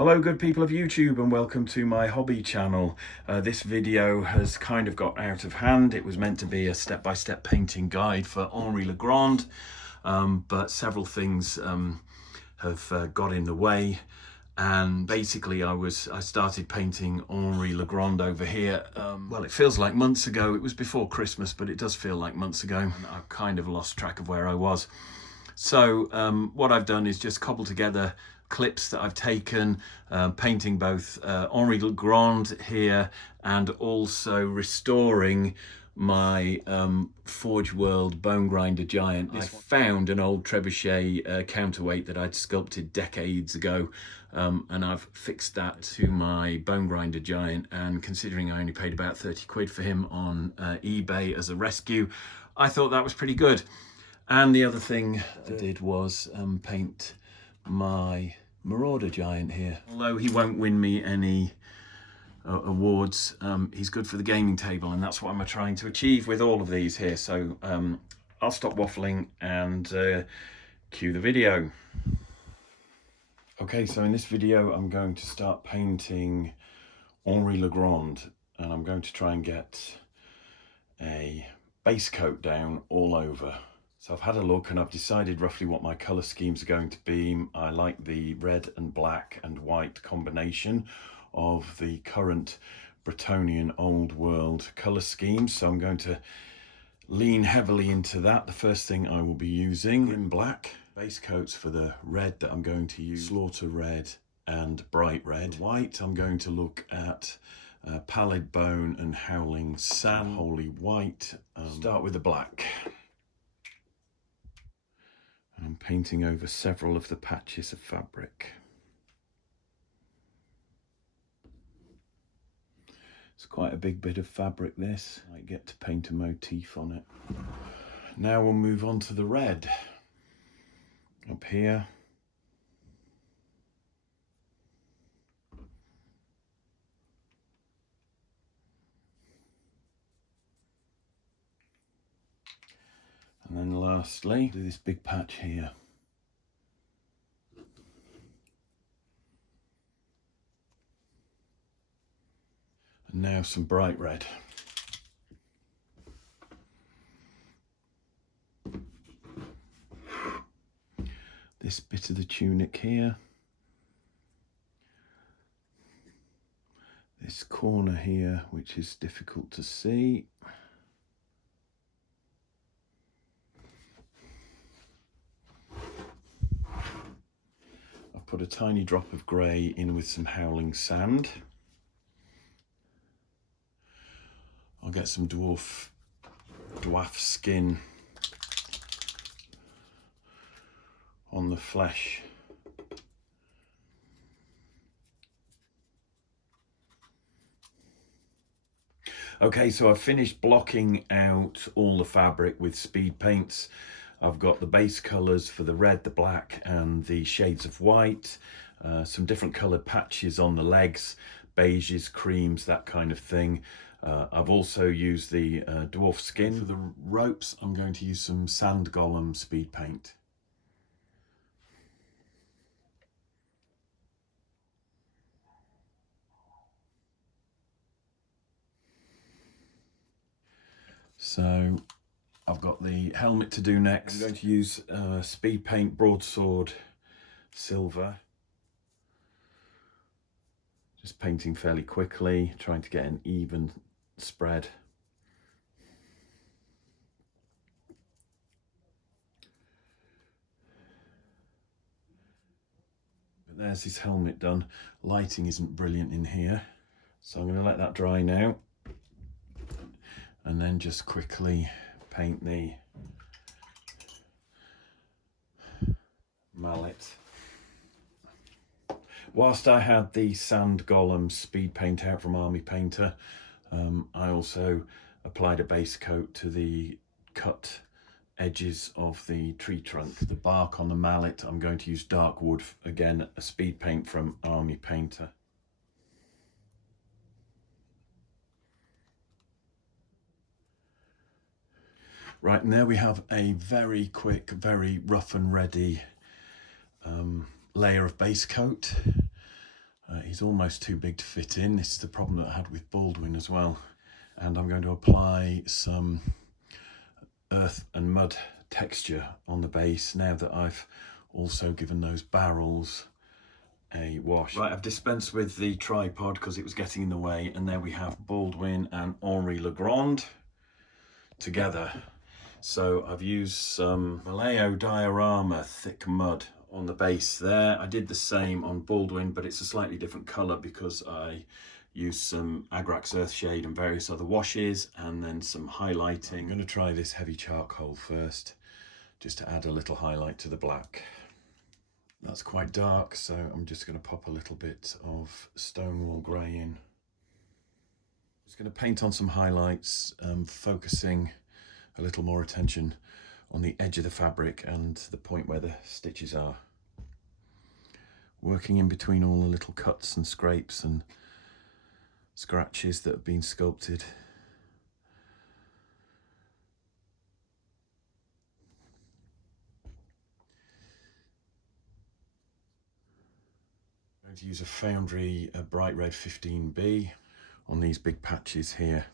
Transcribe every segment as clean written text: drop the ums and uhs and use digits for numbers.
Hello good people of YouTube and welcome to my hobby channel. This video has kind of got out of hand. It was meant to be a step-by-step painting guide for Henri LeGrande, but several things have got in the way. And basically I started painting Henri LeGrande over here. Well, it feels like months ago. It was before Christmas, but it does feel like months ago. And I've kind of lost track of where I was. So what I've done is just cobble together clips that I've taken, painting both Henri LeGrande here and also restoring my Forgeworld Bonegrinder Giant. I found an old trebuchet counterweight that I'd sculpted decades ago, and I've fixed that to my Bonegrinder Giant, and considering I only paid about 30 quid for him on eBay as a rescue, I thought that was pretty good. And the other thing I did was paint my Marauder Giant here. Although he won't win me any awards, he's good for the gaming table, and that's what I'm trying to achieve with all of these here. So I'll stop waffling and cue the video. Okay, so in this video I'm going to start painting Henri LeGrande, and I'm going to try and get a base coat down all over. So I've had a look and I've decided roughly what my colour schemes are going to be. I like the red and black and white combination of the current Bretonnian old world colour schemes. So I'm going to lean heavily into that. The first thing I will be using in black. Base coats for the red that I'm going to use, Slaughter Red and Bright Red. White, I'm going to look at Pallid Bone and Howling Sand. Holy White. Start with the black. I'm painting over several of the patches of fabric. It's quite a big bit of fabric, this. I get to paint a motif on it. Now we'll move on to the red. Up here. And then lastly, do this big patch here. And now some bright red. This bit of the tunic here. This corner here, which is difficult to see. Put a tiny drop of grey in with some Howling Sand. I'll get some dwarf skin on the flesh. Okay, so I've finished blocking out all the fabric with speed paints. I've got the base colours for the red, the black and the shades of white, some different coloured patches on the legs, beiges, creams, that kind of thing. I've also used the dwarf skin. For the ropes, I'm going to use some Sand Golem speed paint. So I've got the helmet to do next. I'm going to use speed paint broadsword silver. Just painting fairly quickly, trying to get an even spread. But there's his helmet done. Lighting isn't brilliant in here, so I'm going to let that dry now. And then just quickly paint the mallet. Whilst I had the Sand Golem speed paint out from Army Painter, I also applied a base coat to the cut edges of the tree trunk. The bark on the mallet, I'm going to use Dark Wood, again a speed paint from Army Painter. Right, and there we have a very quick, very rough and ready layer of base coat. He's almost too big to fit in. This is the problem that I had with Baldwin as well. And I'm going to apply some earth and mud texture on the base now that I've also given those barrels a wash. Right, I've dispensed with the tripod because it was getting in the way, and there we have Baldwin and Henri LeGrande together. So I've used some Vallejo diorama thick mud on the base there. I did the same on Baldwin, but it's a slightly different colour because I used some Agrax Earthshade and various other washes, and then some highlighting. I'm going to try this heavy charcoal first, just to add a little highlight to the black. That's quite dark, so I'm just going to pop a little bit of Stonewall grey in. Just going to paint on some highlights, focusing a little more attention on the edge of the fabric and the point where the stitches are. Working in between all the little cuts and scrapes and scratches that have been sculpted. I'm going to use a Foundry Bright Red 15B on these big patches here.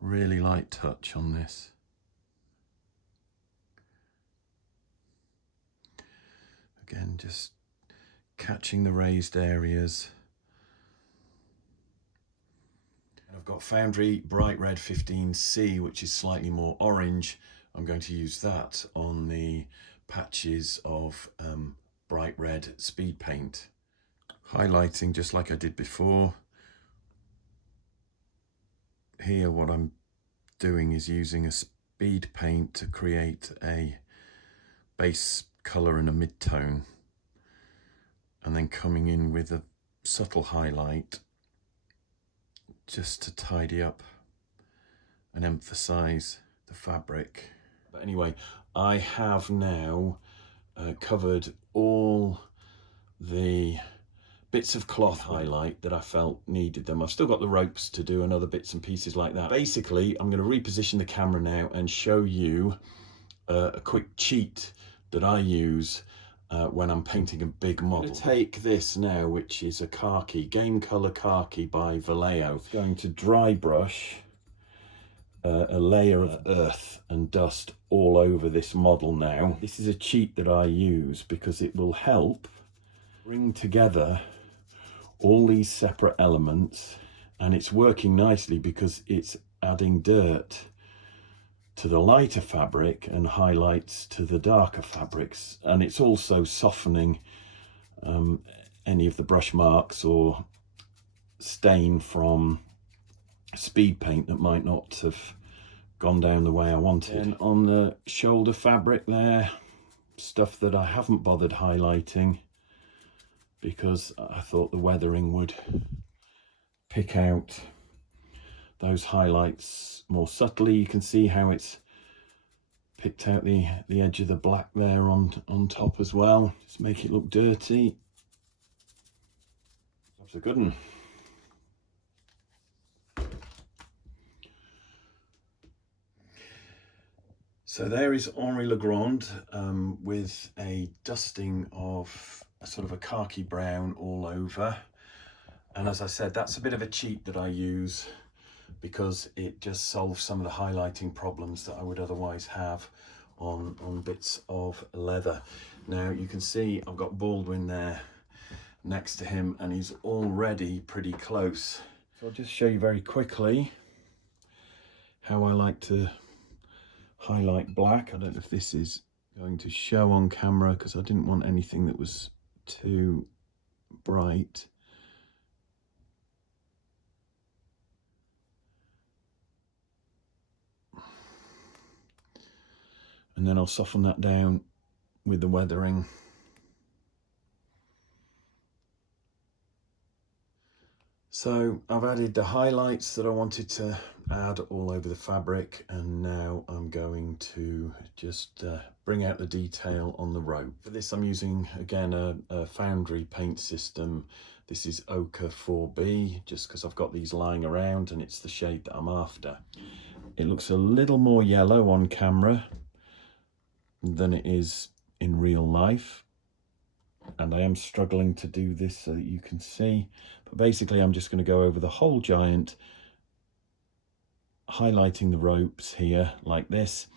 Really light touch on this. Again, just catching the raised areas. And I've got Foundry Bright Red 15C, which is slightly more orange. I'm going to use that on the patches of bright red speed paint. Highlighting just like I did before. Here what I'm doing is using a speed paint to create a base colour and a mid-tone, and then coming in with a subtle highlight just to tidy up and emphasise the fabric. But anyway, I have now covered all the bits of cloth highlight that I felt needed them. I've still got the ropes to do and other bits and pieces like that. Basically, I'm going to reposition the camera now and show you a quick cheat that I use when I'm painting a big model. I'm going to take this now, which is a khaki, game colour khaki by Vallejo. I'm going to dry brush a layer of earth and dust all over this model now. This is a cheat that I use because it will help bring together all these separate elements, and it's working nicely because it's adding dirt to the lighter fabric and highlights to the darker fabrics, and it's also softening any of the brush marks or stain from speed paint that might not have gone down the way I wanted. And on the shoulder fabric there, stuff that I haven't bothered highlighting because I thought the weathering would pick out those highlights more subtly. You can see how it's picked out the edge of the black there on top as well. Just make it look dirty. That's a good one. So there is Henri LeGrande with a dusting of a sort of a khaki brown all over. And as I said, that's a bit of a cheat that I use because it just solves some of the highlighting problems that I would otherwise have on bits of leather. Now you can see I've got Baldwin there next to him and he's already pretty close. So I'll just show you very quickly how I like to highlight black. I don't know if this is going to show on camera because I didn't want anything that was too bright. And then I'll soften that down with the weathering. So I've added the highlights that I wanted to add all over the fabric, and now I'm going to just bring out the detail on the rope. For this I'm using again a Foundry paint system. This is Ochre 4B, just because I've got these lying around and it's the shade that I'm after. It looks a little more yellow on camera than it is in real life. and I am struggling to do this so that you can see, but basically I'm just going to go over the whole giant, highlighting the ropes here like this.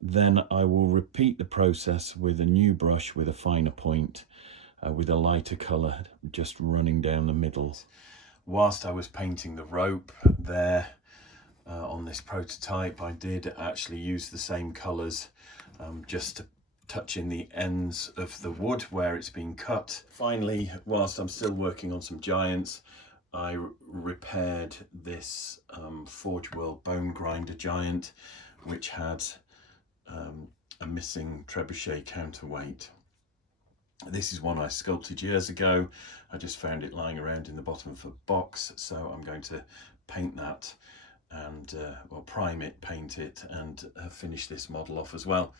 Then I will repeat the process with a new brush with a finer point, with a lighter colour just running down the middle. Whilst I was painting the rope there on this prototype, I did actually use the same colours just to touch in the ends of the wood where it's been cut. Finally, whilst I'm still working on some giants, I repaired this Forgeworld Bonegrinder Giant, which had a missing trebuchet counterweight. This is one I sculpted years ago. I just found it lying around in the bottom of a box, so I'm going to paint that and well, prime it, paint it, and finish this model off as well.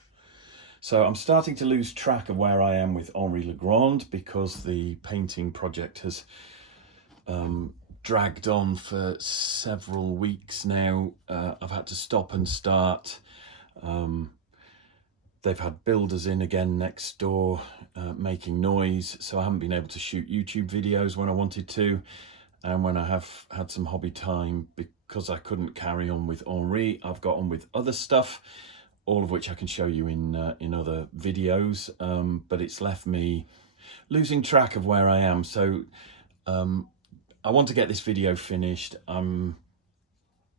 So I'm starting to lose track of where I am with Henri LeGrande because the painting project has dragged on for several weeks now. I've had to stop and start. They've had builders in again next door making noise, so I haven't been able to shoot YouTube videos when I wanted to, and when I have had some hobby time, because I couldn't carry on with Henri, I've got on with other stuff, all of which I can show you in other videos, but it's left me losing track of where I am. So I want to get this video finished. I'm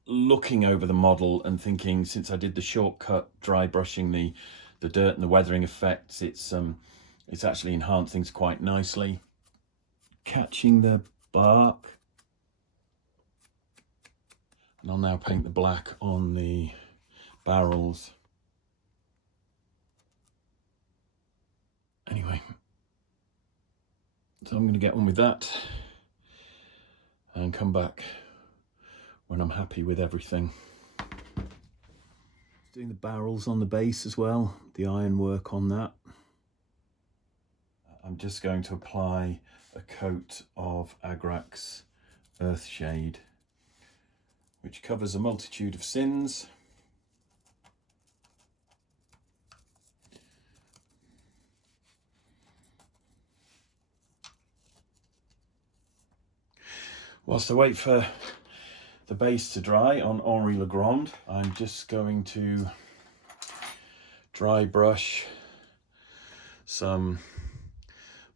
looking over the model and thinking, since I did the shortcut dry brushing the dirt and the weathering effects, it's actually enhanced things quite nicely. Catching the bark, and I'll now paint the black on the barrels. Anyway, so I'm going to get on with that and come back when I'm happy with everything. Doing the barrels on the base as well, the ironwork on that. I'm just going to apply a coat of Agrax Earthshade, which covers a multitude of sins. Whilst I wait for the base to dry on Henri LeGrande, I'm just going to dry brush some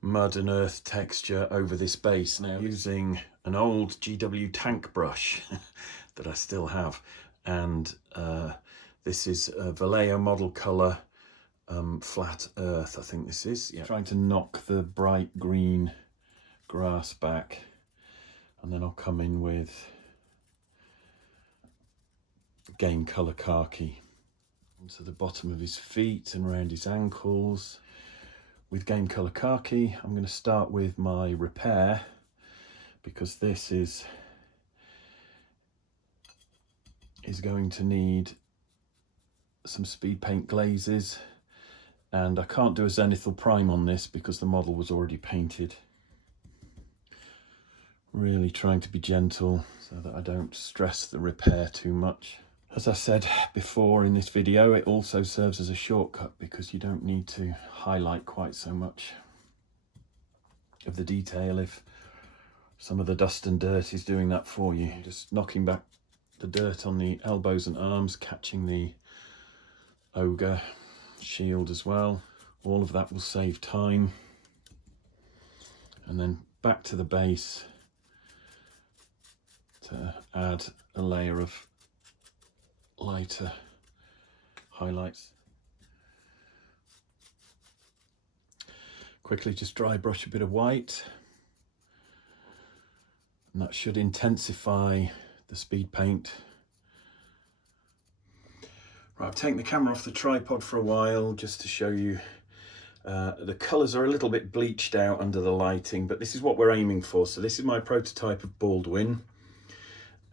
mud and earth texture over this base now, using an old GW tank brush that I still have, and this is a Vallejo model colour flat earth, I think this is. Yeah. Trying to knock the bright green grass back, and then I'll come in with game colour khaki to the bottom of his feet and around his ankles. With game colour khaki, I'm going to start with my repair, because this is going to need some speed paint glazes, and I can't do a zenithal prime on this because the model was already painted. Really trying to be gentle so that I don't stress the repair too much. As I said before in this video, it also serves as a shortcut because you don't need to highlight quite so much of the detail if some of the dust and dirt is doing that for you. Just knocking back the dirt on the elbows and arms, catching the ogre shield as well. All of that will save time. And then back to the base to add a layer of lighter highlights. Quickly just dry brush a bit of white, and that should intensify the speed paint. Right, I've taken the camera off the tripod for a while just to show you the colours are a little bit bleached out under the lighting, but this is what we're aiming for. So this is my prototype of Baldwin,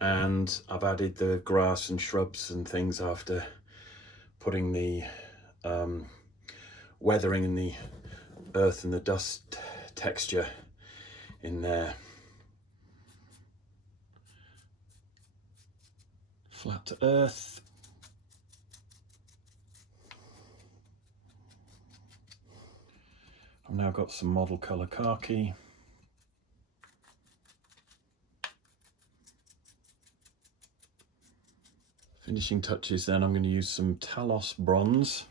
and I've added the grass and shrubs and things after putting the weathering and the earth and the dust texture in there. Flat earth. I've now got some model colour khaki. Finishing touches then, I'm going to use some Talos bronze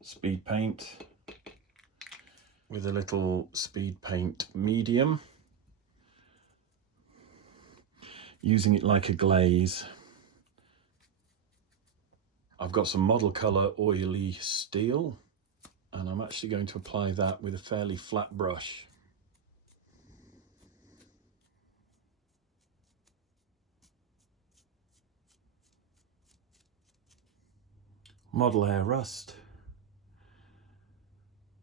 speed paint with a little speed paint medium, using it like a glaze. I've got some model colour oily steel, and I'm actually going to apply that with a fairly flat brush. Model Air Rust,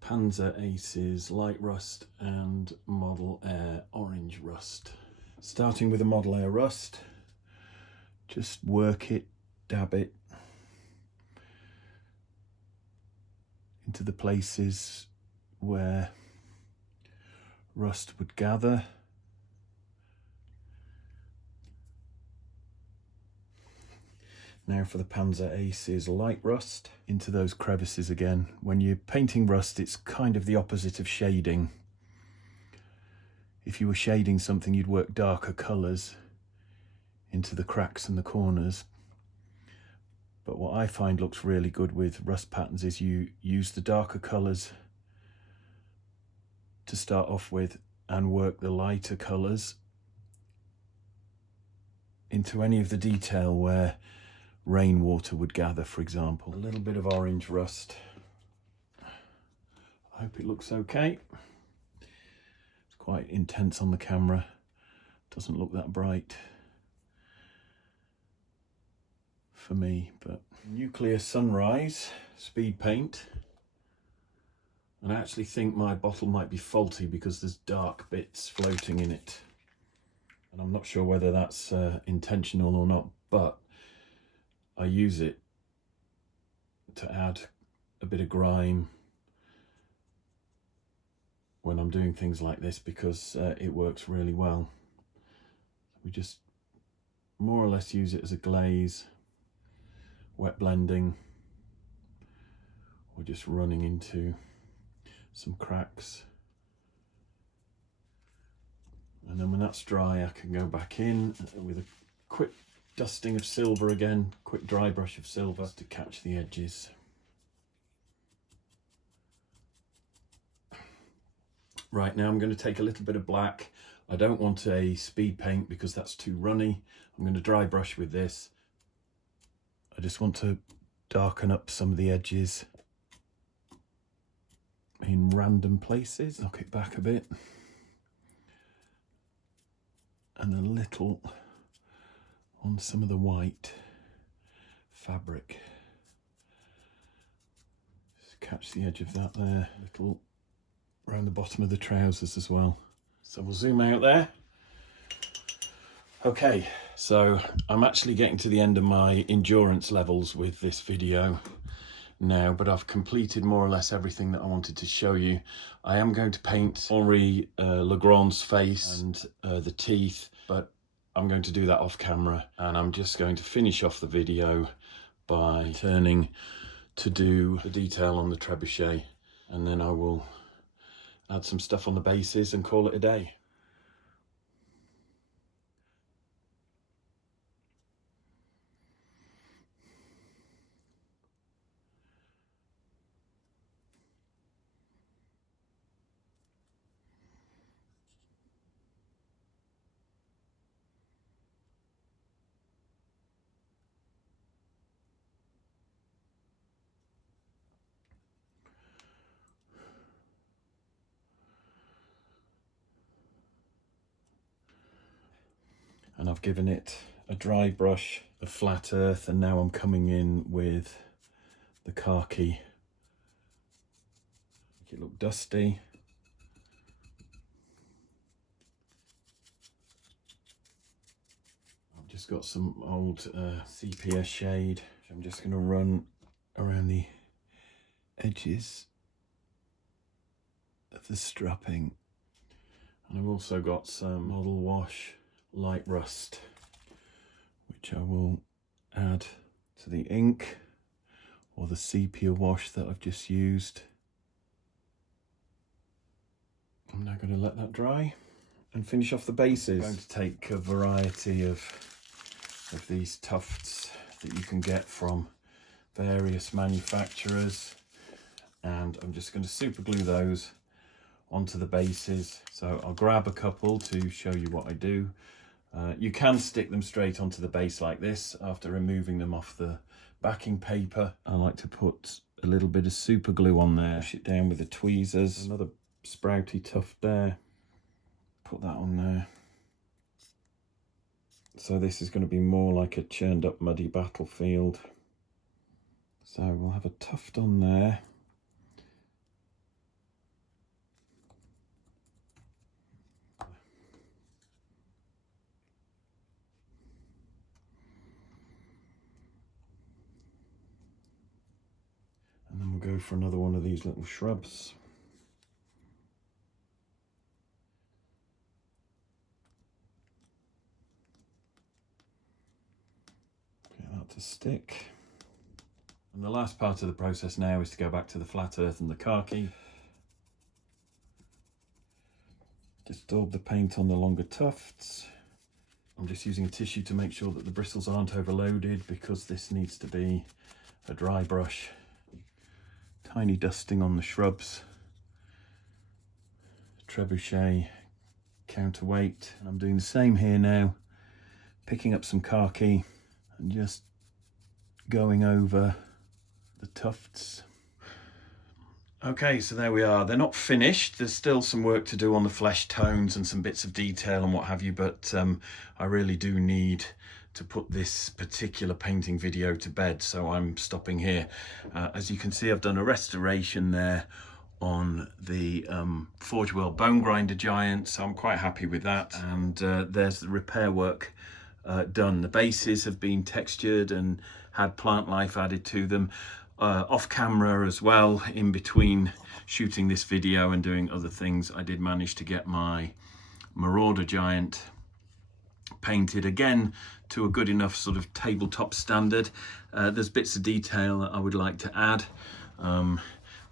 Panzer Aces Light Rust, and Model Air Orange Rust. Starting with a Model Air Rust, just work it, dab it into the places where rust would gather. Now for the Panzer Aces Light Rust, into those crevices again. When you're painting rust, it's kind of the opposite of shading. If you were shading something, you'd work darker colours into the cracks and the corners. But what I find looks really good with rust patterns is you use the darker colours to start off with and work the lighter colours into any of the detail where rainwater would gather, for example. A little bit of orange rust. I hope it looks okay. It's quite intense on the camera. Doesn't look that bright for me, but Nuclear Sunrise speed paint. And I actually think my bottle might be faulty because there's dark bits floating in it. And I'm not sure whether that's intentional or not, but I use it to add a bit of grime when I'm doing things like this because it works really well. We just more or less use it as a glaze, wet blending, or just running into some cracks. And then when that's dry, I can go back in with a quick dusting of silver again, quick dry brush of silver to catch the edges. Right, now I'm going to take a little bit of black. I don't want a speed paint because that's too runny. I'm going to dry brush with this. I just want to darken up some of the edges in random places. Knock it back a bit. And a little on some of the white fabric. Just catch the edge of that there. A little around the bottom of the trousers as well. So we'll zoom out there. Okay, so I'm actually getting to the end of my endurance levels with this video now, but I've completed more or less everything that I wanted to show you. I am going to paint Henri LeGrande's face and the teeth, but I'm going to do that off camera, and I'm just going to finish off the video by turning to do the detail on the trebuchet, and then I will add some stuff on the bases and call it a day. And I've given it a dry brush of flat earth, and now I'm coming in with the khaki. Make it look dusty. I've just got some old sepia shade, which I'm just going to run around the edges of the strapping. And I've also got some Model Wash Light Rust, which I will add to the ink or the sepia wash that I've just used. I'm now going to let that dry and finish off the bases. I'm going to take a variety of these tufts that you can get from various manufacturers, and I'm just going to super glue those onto the bases. So I'll grab a couple to show you what I do. You can stick them straight onto the base like this after removing them off the backing paper. I like to put a little bit of super glue on there, push it down with the tweezers. Another sprouty tuft there, put that on there. So this is going to be more like a churned up muddy battlefield. So we'll have a tuft on there. And then we'll go for another one of these little shrubs. Get that to stick. And the last part of the process now is to go back to the flat earth and the khaki. Just daub the paint on the longer tufts. I'm just using a tissue to make sure that the bristles aren't overloaded, because this needs to be a dry brush. Tiny dusting on the shrubs. Trebuchet counterweight. And I'm doing the same here now, picking up some khaki and just going over the tufts. Okay, so there we are. They're not finished. There's still some work to do on the flesh tones and some bits of detail and what have you, but I really do need to put this particular painting video to bed, so I'm stopping here. As you can see, I've done a restoration there on the Forgeworld Bonegrinder Giant, so I'm quite happy with that. And there's the repair work done. The bases have been textured and had plant life added to them. Off camera as well, in between shooting this video and doing other things, I did manage to get my Marauder Giant painted again to a good enough sort of tabletop standard. There's bits of detail that I would like to add,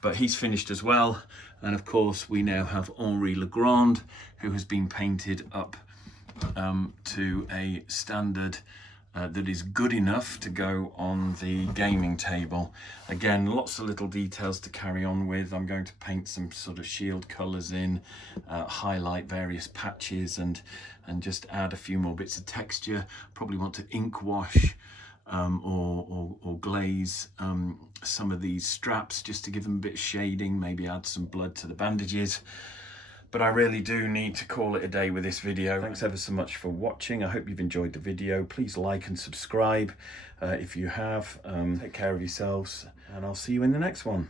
but he's finished as well. And of course we now have Henri LeGrande, who has been painted up to a standard that is good enough to go on the gaming table. Again, lots of little details to carry on with. I'm going to paint some sort of shield colours in, highlight various patches, and just add a few more bits of texture. Probably want to ink wash or glaze some of these straps just to give them a bit of shading, maybe add some blood to the bandages. But I really do need to call it a day with this video. Thanks ever so much for watching. I hope you've enjoyed the video. Please like and subscribe if you have. Take care of yourselves, and I'll see you in the next one.